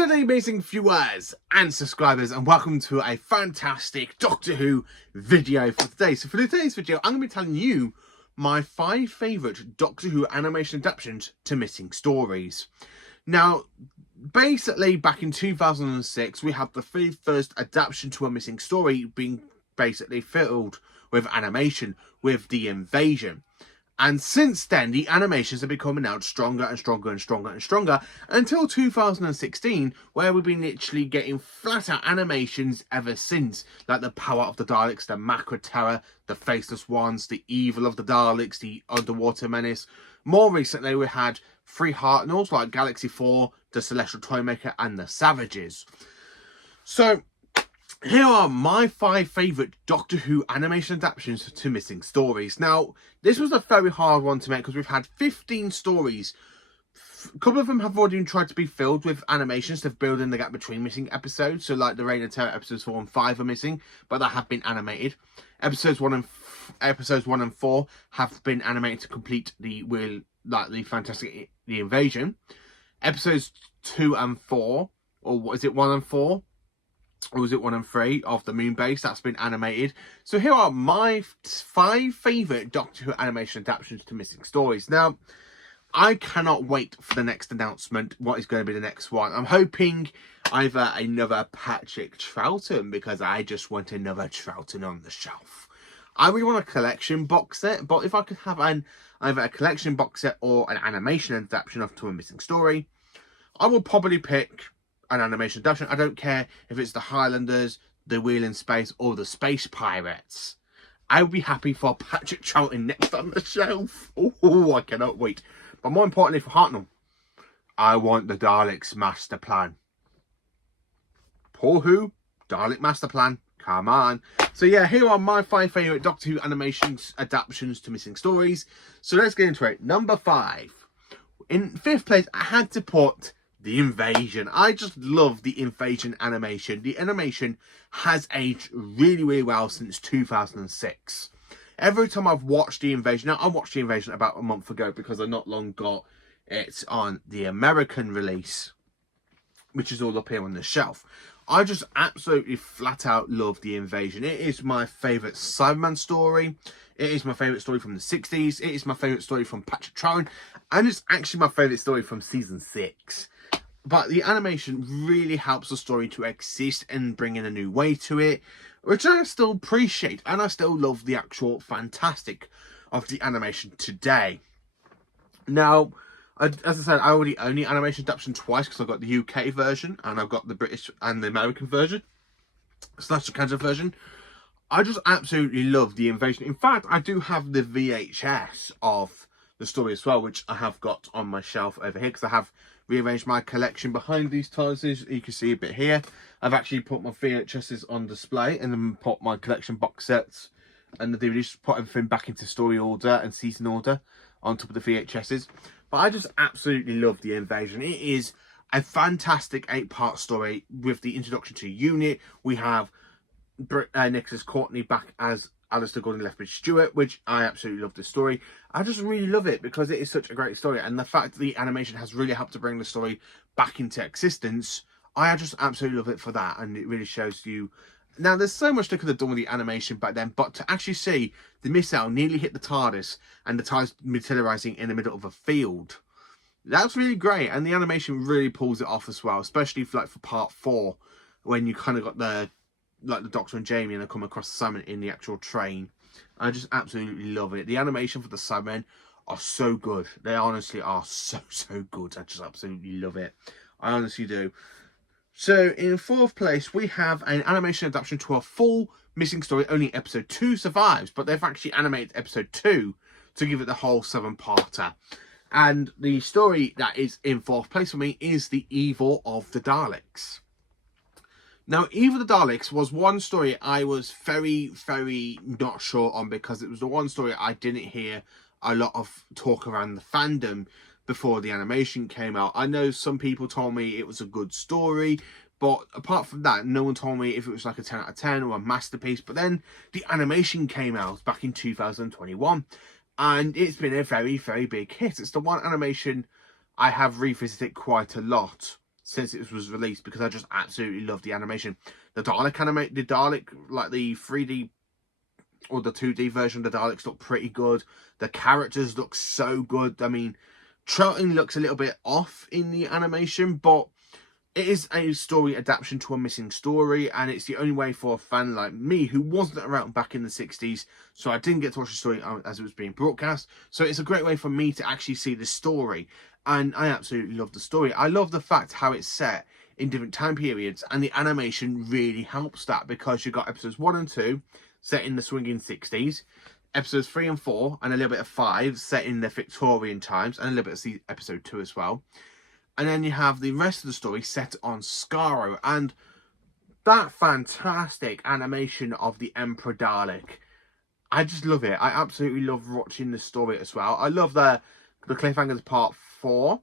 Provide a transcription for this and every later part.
Hello there, amazing viewers and subscribers, and welcome to a fantastic Doctor Who video for today. So for today's video, I'm going to be telling you my 5 favourite Doctor Who animation adaptations to missing stories. Now, basically back in 2006, we had the very first adaptation to a missing story being basically filled with animation with The Invasion. And since then, the animations have been coming out stronger and stronger and stronger and stronger until 2016, where we've been literally getting flat-out animations ever since, like the Power of the Daleks, the Macra Terror, the Faceless Ones, the Evil of the Daleks, the Underwater Menace. More recently, we had 3 Hartnells like Galaxy 4, the Celestial Toymaker, and the Savages. So here are my 5 favourite Doctor Who animation adaptations to missing stories. Now, this was a very hard one to make because we've had 15 stories. A couple of them have already tried to be filled with animations to fill in the gap between missing episodes. So like the Reign of Terror episodes 4 and 5 are missing, but that have been animated. Episodes 1 and 4 have been animated to complete the Invasion. Episodes 2 and 4, or what is it, 1 and 4? Or was it 1 and 3 of the Moon Base? That's been animated. So here are my 5 favourite Doctor Who animation adaptations to missing stories. Now, I cannot wait for the next announcement. What is going to be the next one? I'm hoping either another Patrick Troughton, because I just want another Troughton on the shelf. I really want a collection box set, but if I could have either a collection box set or an animation adaptation to a missing story, I will probably pick an animation adaptation. I don't care if it's the Highlanders, the Wheel in Space, or the Space Pirates. I would be happy for Patrick Troughton next on the shelf. Oh, I cannot wait. But more importantly for Hartnell, I want the Daleks Master Plan. Paul Who? Dalek Master Plan. Come on. So yeah, here are my 5 favourite Doctor Who animations adaptations to missing stories. So let's get into it. Number 5. In 5th place, I had to put The Invasion. I just love the Invasion animation. The animation has aged really, really well since 2006. Every time I've watched The Invasion, now I watched The Invasion about a month ago because I not long got it on the American release, which is all up here on the shelf. I just absolutely flat out love The Invasion. It is my favourite Cyberman story. It is my favourite story from the 60s. It is my favourite story from Patrick Troughton. And it's actually my favourite story from season 6. But the animation really helps the story to exist and bring in a new way to it, which I still appreciate, and I still love the actual fantastic of the animation today. Now, as I said, I already own the animation adaptation twice because I've got the UK version and I've got the British and the American version, / the Canada version. I just absolutely love The Invasion. In fact, I do have the VHS of the story as well, which I have got on my shelf over here because I have rearranged my collection behind these tiles. You can see a bit here. I've actually put my VHSs on display and then put my collection box sets and the DVDs, put everything back into story order and season order on top of the VHSs. But I just absolutely love The Invasion. It is a fantastic 8-part story with the introduction to Unit. We have Nicholas Courtney back as Alistair Gordon Lethbridge Stewart, which I absolutely love this story. I just really love it because it is such a great story, and the fact that the animation has really helped to bring the story back into existence, I just absolutely love it for that. And it really shows you. Now, there's so much they could have done with the animation back then, but to actually see the missile nearly hit the TARDIS and the TARDIS materialising in the middle of a field, that's really great. And the animation really pulls it off as well, especially for part 4, when you kind of got the Doctor and Jamie and they come across the Cybermen in the actual train. I just absolutely love it. The animation for the Cybermen are so good. They honestly are so good. I just absolutely love it. I honestly do. So in 4th place, we have an animation adaptation to a full missing story. Only episode 2 survives, but they've actually animated episode 2 to give it the whole 7-parter. And the story that is in 4th place for me is The Evil of the Daleks. Now, Evil of the Daleks was one story I was very, very not sure on because it was the one story I didn't hear a lot of talk around the fandom before the animation came out. I know some people told me it was a good story, but apart from that, no one told me if it was like a 10 out of 10 or a masterpiece. But then the animation came out back in 2021, and it's been a very, very big hit. It's the one animation I have revisited quite a lot since it was released, because I just absolutely love the animation. The Dalek, like the 3D or the 2D version of the Daleks, look pretty good. The characters look so good. I mean, Troughton looks a little bit off in the animation, but it is a story adaptation to a missing story, and it's the only way for a fan like me, who wasn't around back in the 60s, so I didn't get to watch the story as it was being broadcast. So it's a great way for me to actually see the story, and I absolutely love the story. I love the fact how it's set in different time periods, and the animation really helps that, because you got episodes 1 and 2 set in the swinging 60s, episodes 3 and 4 and a little bit of 5 set in the Victorian times, and a little bit of episode 2 as well. And then you have the rest of the story set on Skaro, and that fantastic animation of the Emperor Dalek, I just love it. I absolutely love watching the story as well. I love the cliffhangers part 4,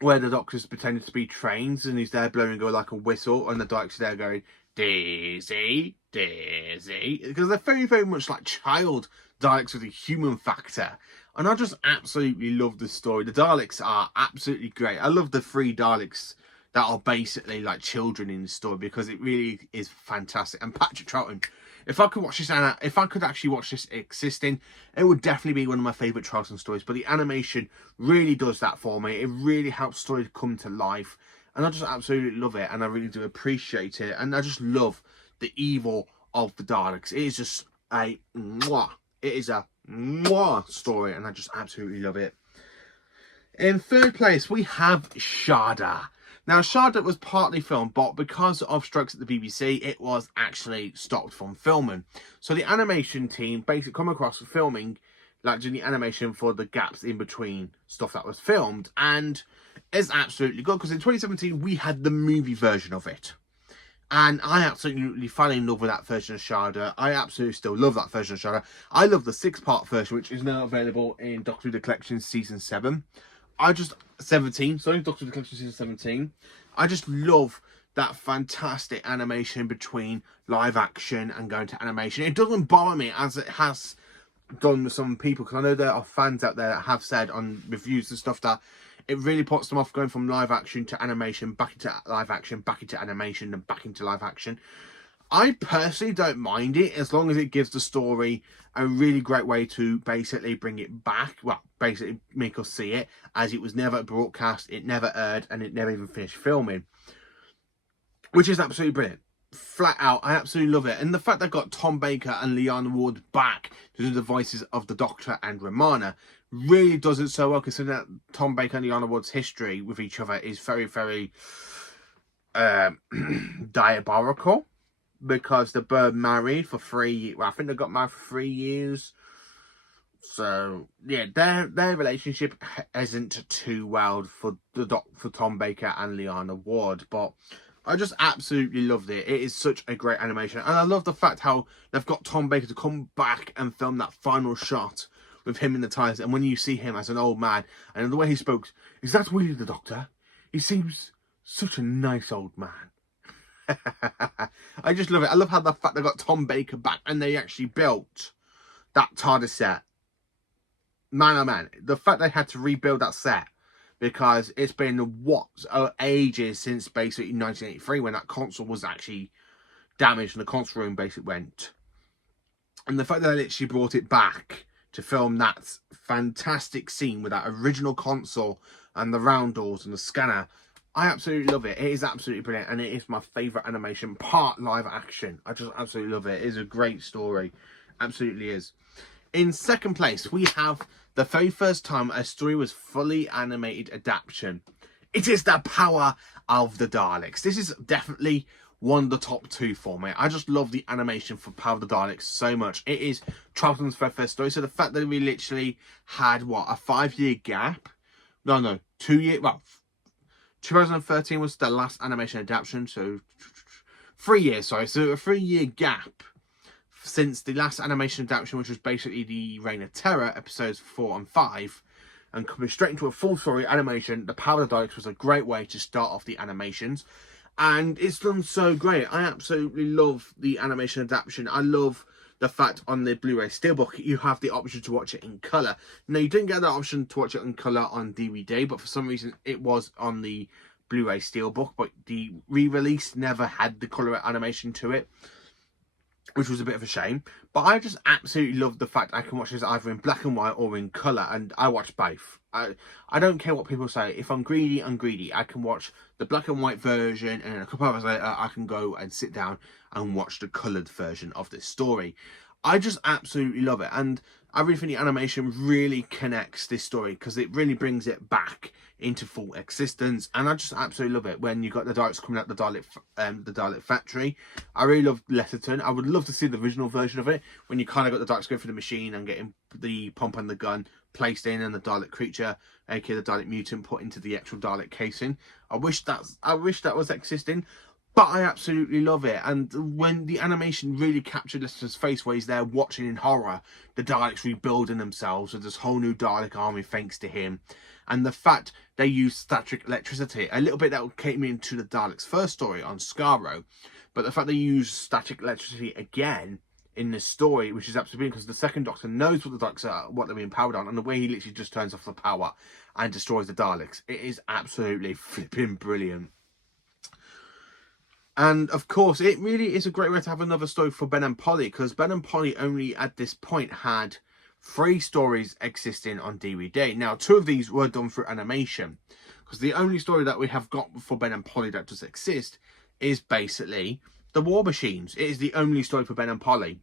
where the Doctor's pretending to be trains, and he's there blowing like a whistle, and the Dalek's there going, Daisy, Daisy, because they're very, very much like child Daleks with a human factor. And I just absolutely love the story. The Daleks are absolutely great. I love the 3 Daleks that are basically like children in the story, because it really is fantastic. And Patrick Troughton, if I could actually watch this existing, it would definitely be one of my favourite Troughton stories. But the animation really does that for me. It really helps story to come to life. And I just absolutely love it. And I really do appreciate it. And I just love the evil of the Daleks. It is just a mwah. It is a mwah story, and I just absolutely love it. In 3rd place, we have Shada. Now, Shada was partly filmed, but because of strikes at the BBC, it was actually stopped from filming. So the animation team basically come across filming, like doing the animation for the gaps in between stuff that was filmed, and it's absolutely good, because in 2017 we had the movie version of it. And I absolutely fell in love with that version of Shada. I absolutely still love that version of Shada. I love the 6-part version, which is now available in Doctor Who The Collection Season 7. Doctor Who The Collection Season 17. I just love that fantastic animation between live action and going to animation. It doesn't bother me, as it has done with some people, because I know there are fans out there that have said on reviews and stuff that it really puts them off going from live action to animation, back into live action, back into animation, and back into live action. I personally don't mind it, as long as it gives the story a really great way to basically bring it back. Well, basically make us see it, as it was never broadcast, it never aired, and it never even finished filming. Which is absolutely brilliant. Flat out, I absolutely love it. And the fact they've got Tom Baker and Leanne Ward back to do the voices of the Doctor and Romana really does it so well, considering that Tom Baker and Leanne Ward's history with each other is very, very diabolical, because the bird married for 3 years. Well, I think they got married for 3 years. So yeah, their relationship isn't too well for Tom Baker and Leanne Ward, but I just absolutely loved it. It is such a great animation. And I love the fact how they've got Tom Baker to come back and film that final shot with him in the TARDIS. And when you see him as an old man, and the way he spoke, is that really the Doctor? He seems such a nice old man. I just love it. I love how the fact they got Tom Baker back, and they actually built that TARDIS set. Man, oh man. The fact they had to rebuild that set, because it's been ages since basically 1983, when that console was actually damaged and the console room basically went. And the fact that they literally brought it back to film that fantastic scene with that original console and the round doors and the scanner, I absolutely love it. It is absolutely brilliant, and it is my favourite animation, part live action. I just absolutely love it. It is a great story. Absolutely is. In 2nd place, we have the very first time a story was fully animated adaptation. It is the Power of the Daleks. This is definitely one of the top 2 for me. I just love the animation for Power of the Daleks so much. It is Troughton's very first story. So the fact that we literally had, what, a 5-year gap? No, 2 years. Well, 2013 was the last animation adaptation. So 3 years, sorry. So a 3-year gap since the last animation adaptation, which was basically the Reign of Terror, episodes 4 and 5, and coming straight into a full story animation. The Power of the Daleks was a great way to start off the animations, and it's done so great. I absolutely love the animation adaptation. I love the fact on the Blu-ray Steelbook you have the option to watch it in colour. Now, you didn't get that option to watch it in colour on DVD, but for some reason it was on the Blu-ray Steelbook, but the re-release never had the colour animation to it, which was a bit of a shame. But I just absolutely love the fact I can watch this either in black and white or in colour, and I watch both. I don't care what people say. If I'm greedy, I'm greedy. I can watch the black and white version, and then a couple of hours later, I can go and sit down and watch the coloured version of this story. I just absolutely love it, and I really think the animation really connects this story because it really brings it back into full existence, and I just absolutely love it. When you got the Daleks coming out the Dalek factory, I really love Letterton. I would love to see the original version of it when you kind of got the Daleks going through the machine and getting the pump and the gun placed in, and the Dalek creature, aka the Dalek mutant, put into the actual Dalek casing. I wish that was existing. But I absolutely love it. And when the animation really captured Lester's face, where he's there watching in horror the Daleks rebuilding themselves with this whole new Dalek army thanks to him, and the fact they use static electricity, a little bit that came into the Daleks' first story on Skaro, but the fact they use static electricity again in this story, which is absolutely brilliant, because the second Doctor knows what the Daleks are, what they're being powered on, and the way he literally just turns off the power and destroys the Daleks. It is absolutely flipping brilliant. And of course, it really is a great way to have another story for Ben and Polly, because Ben and Polly only at this point had 3 stories existing on DVD. Now, 2 of these were done through animation, because the only story that we have got for Ben and Polly that does exist is basically the War Machines. It is the only story for Ben and Polly.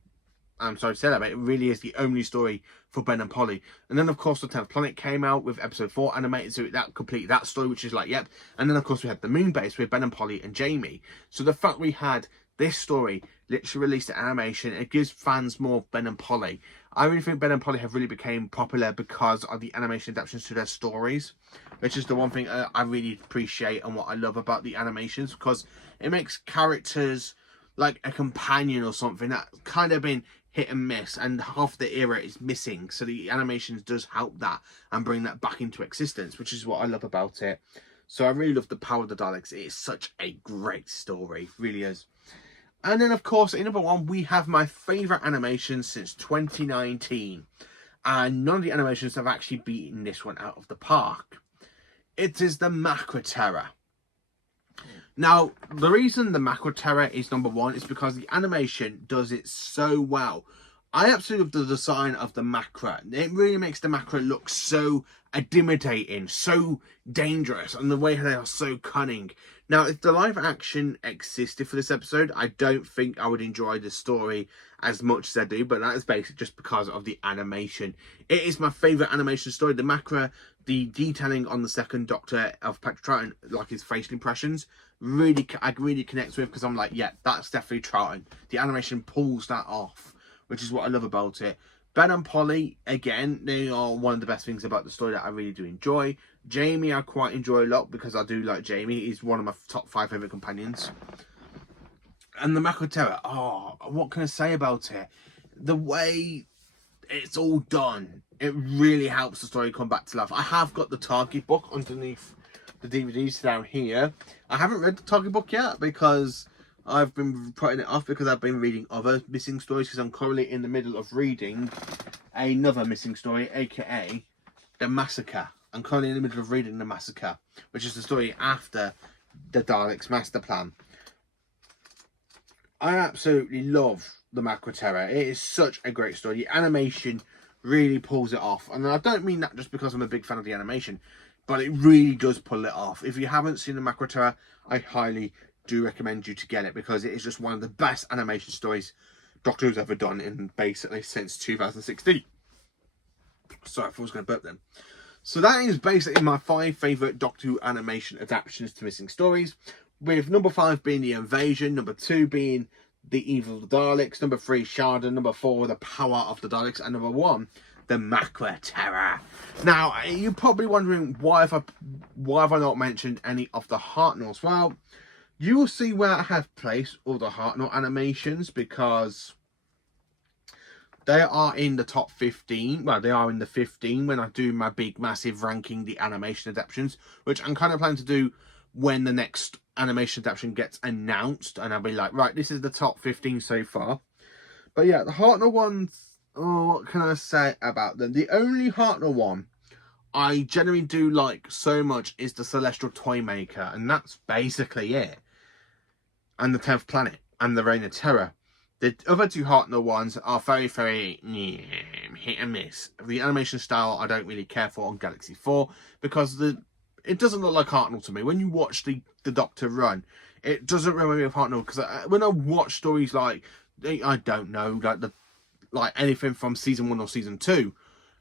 I'm sorry to say that, but it really is the only story for Ben and Polly. And then, of course, the 10th Planet came out with episode 4 animated, so that completed that story, which is like, yep. And then, of course, we had the Moon Base with Ben and Polly and Jamie. So the fact we had this story literally released in animation, it gives fans more Ben and Polly. I really think Ben and Polly have really become popular because of the animation adaptations to their stories, which is the one thing I really appreciate and what I love about the animations, because it makes characters like a companion or something that kind of been hit and miss, and half the era is missing, so the animations does help that and bring that back into existence, which is what I love about it. So I really love the power of the Daleks. It is such a great story, really is. And then, of course, in number 1, we have my favourite animation since 2019, and none of the animations have actually beaten this one out of the park. It is the Macra Terror. Now, the reason the Macra Terror is number 1 is because the animation does it so well. I absolutely love the design of the Macra. It really makes the Macra look so intimidating, so dangerous, and the way they are so cunning. Now, if the live action existed for this episode, I don't think I would enjoy the story as much as I do, but that is basically just because of the animation. It is my favourite animation story. The Macra, the detailing on the second Doctor of Patrick Troughton, like his facial impressions, I really connect with, because I'm like, yeah, that's definitely Troughton. The animation pulls that off, which is what I love about it. Ben and Polly, again, they are one of the best things about the story that I really do enjoy. Jamie, I quite enjoy a lot, because I do like Jamie. He's one of my top 5 favourite companions. And the Macra Terror, oh, what can I say about it? The way it's all done, it really helps the story come back to life. I have got the Target book underneath the DVDs down here. I haven't read the Target book yet, because I've been putting it off because I've been reading other missing stories, because I'm currently in the middle of reading another missing story, aka The Massacre. I'm currently in the middle of reading The Massacre, which is the story after the Daleks' master plan. I absolutely love the Macra Terror. It is such a great story. The animation really pulls it off. And I don't mean that just because I'm a big fan of the animation, but it really does pull it off. If you haven't seen the Macra Terror, I highly do recommend you to get it, because it is just one of the best animation stories Doctor Who's ever done in basically since 2016. Sorry, I thought I was going to burp then. So that is basically my 5 favourite Doctor Who animation adaptations to missing stories, with number 5 being The Invasion, number 2 being The Evil of the Daleks, number 3 Shada, number 4 The Power of the Daleks, and number 1 The Macra Terror. Now, you're probably wondering, why have I not mentioned any of the Hartnells? Well, you will see where I have placed all the Hartnell animations, because they are in the top 15. Well, they are in the 15 when I do my big, massive ranking the animation adaptations, which I'm kind of planning to do when the next animation adaptation gets announced. And I'll be like, right, this is the top 15 so far. But yeah, the Hartnell ones, oh, what can I say about them? The only Hartnell one I generally do like so much is the Celestial Toymaker, and that's basically it. And the 10th Planet, and the Reign of Terror. The other two Hartnell ones are very, very hit and miss. The animation style I don't really care for on Galaxy 4 because it doesn't look like Hartnell to me. When you watch the Doctor run, it doesn't remind me of Hartnell, because when I watch stories like, I don't know, like anything from season 1 or season 2,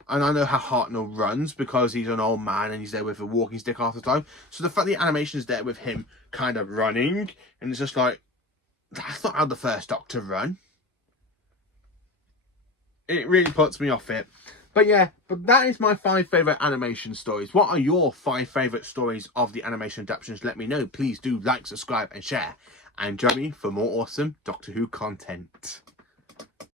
and I know how Hartnell runs because he's an old man and he's there with a walking stick half the time. So the fact the animation is there with him kind of running, and it's just like, that's not how the first Doctor run. It really puts me off it. But yeah, but that is my 5 favourite animation stories. What are your 5 favourite stories of the animation adaptations? Let me know. Please do like, subscribe and share. And join me for more awesome Doctor Who content.